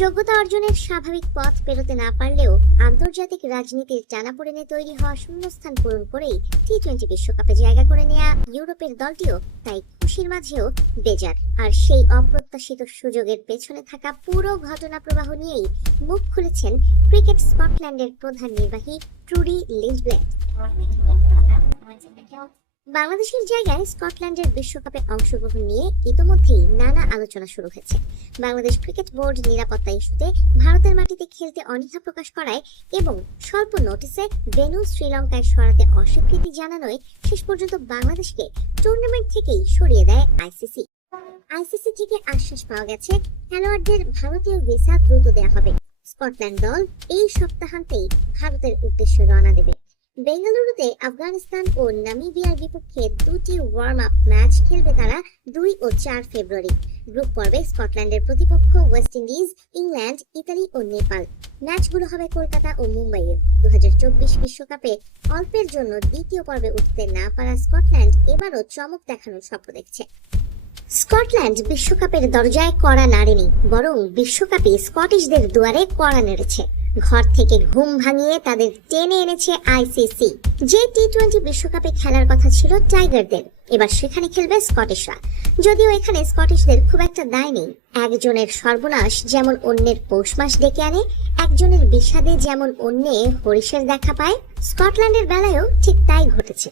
যোগ্যতা অর্জনের স্বাভাবিক পথ পেরোতে না পারলেও আন্তর্জাতিক রাজনীতির টানাপোড়েনে তৈরি হওয়া শূন্যস্থান পূরণ করেই টি-20 বিশ্বকাপে জায়গা করে নেওয়া ইউরোপের দলটিও তাই খুশির মাঝেও বেজার। আর সেই অপ্রত্যাশিত সুযোগের পেছনে থাকা পুরো ঘটনা প্রবাহ নিয়েই মুখ খুলেছেন ক্রিকেট স্কটল্যান্ডের প্রধান নির্বাহী ট্রুডি লিন্ডব্লেড। বাংলাদেশের জায়গায় স্কটল্যান্ডের বিশ্বকাপে অংশগ্রহণ নিয়ে ইতোমধ্যেই নানা আলোচনা শুরু হয়েছে। বাংলাদেশ ক্রিকেট বোর্ড নিরাপত্তা ইস্যুতে ভারতের মাটিতে খেলতে অনীহা প্রকাশ করায় এবং স্বল্প নোটিসে ভেন্যু শ্রীলঙ্কায় সরাতে অস্বীকৃতি জানানোয় শেষ পর্যন্ত বাংলাদেশকে টুর্নামেন্ট থেকেই সরিয়ে দেয় আইসিসি। আইসিসি থেকে আশ্বাস পাওয়া গেছে খেলোয়াড়দের ভারতীয় ভিসা দ্রুত দেওয়া হবে। স্কটল্যান্ড দল এই সপ্তাহান্তেই ভারতের উদ্দেশ্যে রওনা দেবে। বেঙ্গালুরুতে আফগানিস্তান ও নামিবিয়ার বিপক্ষে দুটি ওয়ার্ম আপ ম্যাচ খেলবে তারা 2 ও 4 ফেব্রুয়ারি। গ্রুপ পর্বে স্কটল্যান্ডের প্রতিপক্ষ ওয়েস্ট ইন্ডিজ, ইংল্যান্ড, ইতালি ও নেপাল। ম্যাচগুলো হবে কলকাতা ও মুম্বাইয়ে। 2024 বিশ্বকাপে অল্পের জন্য দ্বিতীয় পর্বে উঠতে না পারা স্কটল্যান্ড এবারও চমক দেখানোর স্বপ্ন দেখছে। স্কটল্যান্ড বিশ্বকাপের দরজায় কড়া নাড়েনি, বরং বিশ্বকাপে স্কটিশদের দুয়ারে কড়া নেড়েছে। ঘর থেকে ঘুম ভাঙিয়ে তাদের টেনে এনেছে আইসিসি। যে টি-20 বিশ্বকাপে খেলার কথা ছিল টাইগারদের, এবার সেখানে খেলবে স্কটিশরা। যদিও এখানে স্কটিশদের খুব একটা দায় নেই। একজনের সর্বনাশ যেমন অন্যের পৌষ মাস ডেকে আনে, একজনের বিষাদে যেমন অন্যে হরিষের দেখা পায়, স্কটল্যান্ডের বেলায়ও ঠিক তাই ঘটেছে।